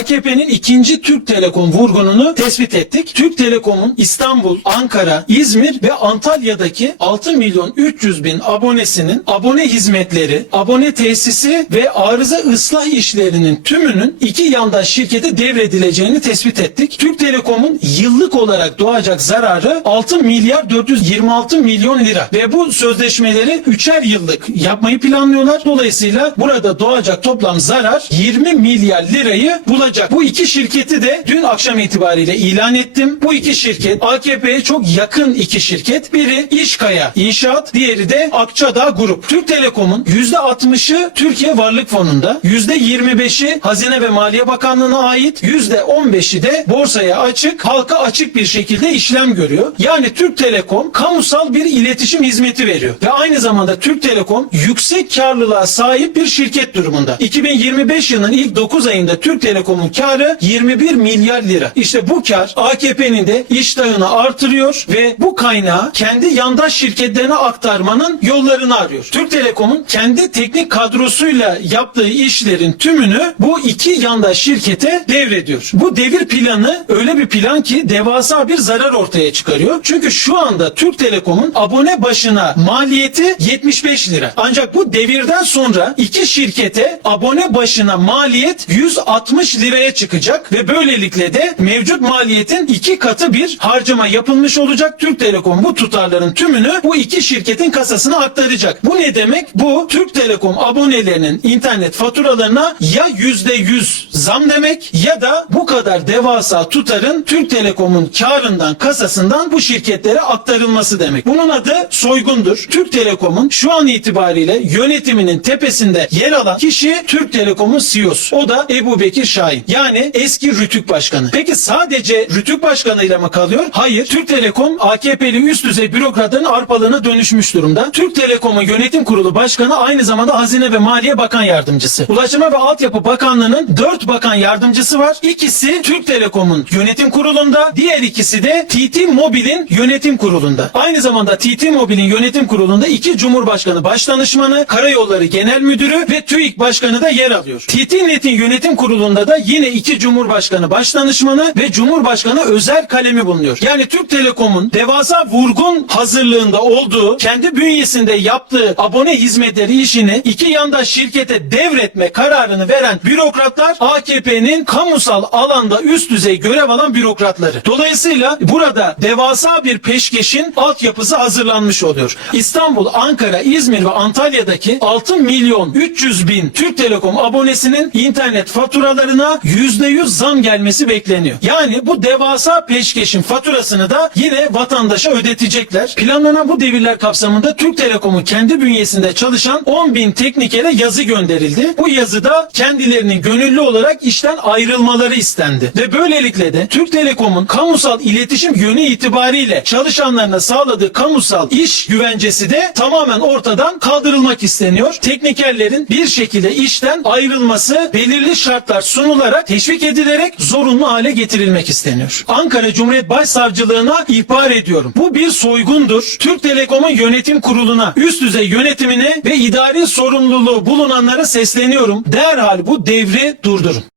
AKP'nin ikinci Türk Telekom vurgununu tespit ettik. Türk Telekom'un İstanbul, Ankara, İzmir ve Antalya'daki 6 milyon 300 bin abonesinin abone hizmetleri, abone tesisi ve arıza ıslah işlerinin tümünün iki yandaş şirkete devredileceğini tespit ettik. Türk Telekom'un yıllık olarak doğacak zararı 6 milyar 426 milyon lira ve bu sözleşmeleri üçer yıllık yapmayı planlıyorlar. Dolayısıyla burada doğacak toplam zarar 20 milyar lirayı bulacak. Bu iki şirketi de dün akşam itibariyle ilan ettim. Bu iki şirket AKP'ye çok yakın iki şirket. Biri İşkaya İnşaat, diğeri de Akçadağ Grup. Türk Telekom'un %60'ı Türkiye Varlık Fonu'nda, %25'i Hazine ve Maliye Bakanlığı'na ait, %15'i de borsaya açık, halka açık bir şekilde işlem görüyor. Yani Türk Telekom kamusal bir iletişim hizmeti veriyor. Ve aynı zamanda Türk Telekom yüksek karlılığa sahip bir şirket durumunda. 2025 yılının ilk 9 ayında Türk Telekom'un karı 21 milyar lira. İşte bu kar AKP'nin de iştahını artırıyor ve bu kaynağı kendi yandaş şirketlerine aktarmanın yollarını arıyor. Türk Telekom'un kendi teknik kadrosuyla yaptığı işlerin tümünü bu iki yandaş şirkete devrediyor. Bu devir planı öyle bir plan ki devasa bir zarar ortaya çıkarıyor. Çünkü şu anda Türk Telekom'un abone başına maliyeti 75 lira. Ancak bu devirden sonra iki şirkete abone başına maliyet 160 liraya çıkacak ve böylelikle de mevcut maliyetin iki katı bir harcama yapılmış olacak. Türk Telekom bu tutarların tümünü bu iki şirketin kasasına aktaracak. Bu ne demek? Bu Türk Telekom abonelerinin internet faturalarına ya %100 zam demek ya da bu kadar devasa tutarın Türk Telekom'un karından kasasından bu şirketlere aktarılması demek. Bunun adı soygundur. Türk Telekom'un şu an itibariyle yönetiminin tepesinde yer alan kişi Türk Telekom'un CEO'su. O da Ebu Bekir Şahin. Yani eski Rütük Başkanı. Peki sadece Rütük Başkanı'yla mı kalıyor? Hayır. Türk Telekom AKP'li üst düzey bürokratların arpalığına dönüşmüş durumda. Türk Telekom'un yönetim kurulu başkanı aynı zamanda Hazine ve Maliye Bakan Yardımcısı. Ulaştırma ve Altyapı Bakanlığı'nın 4 bakan yardımcısı var. İkisi Türk Telekom'un yönetim kurulunda, diğer ikisi de TT Mobil'in yönetim kurulunda. Aynı zamanda TT Mobil'in yönetim kurulunda iki Cumhurbaşkanı Başdanışmanı, Karayolları Genel Müdürü ve TÜİK Başkanı da yer alıyor. TT Net'in yönetim kurulunda da yine iki Cumhurbaşkanı Başdanışmanı ve Cumhurbaşkanı özel kalemi bulunuyor. Yani Türk Telekom'un devasa vurgun hazırlığında olduğu, kendi bünyesinde yaptığı abone hizmetleri işini iki yandaş şirkete devretme kararını veren bürokratlar AKP'nin kamusal alanda üst düzey görev alan bürokratları. Dolayısıyla burada devasa bir peşkeşin altyapısı hazırlanmış oluyor. İstanbul, Ankara, İzmir ve Antalya'daki 6 milyon 300 bin Türk Telekom abonesinin internet faturalarına %100 zam gelmesi bekleniyor. Yani bu devasa peşkeşin faturasını da yine vatandaşa ödetecekler. Planlanan bu devirler kapsamında Türk Telekom'un kendi bünyesinde çalışan 10 bin teknikere yazı gönderildi. Bu yazıda kendilerinin gönüllü olarak işten ayrılmaları istendi. Ve böylelikle de Türk Telekom'un kamusal iletişim yönü itibariyle çalışanlarına sağladığı kamusal iş güvencesi de tamamen ortadan kaldırılmak isteniyor. Teknikerlerin bir şekilde işten ayrılması belirli şartlar sunularak teşvik edilerek zorunlu hale getirilmek isteniyor. Ankara Cumhuriyet Başsavcılığına ihbar ediyorum. Bu bir soygundur. Türk Telekom'un yönetim kuruluna, üst düzey yönetimine ve idari sorumluluğu bulunanlara sesleniyorum. Derhal bu devri durdurun.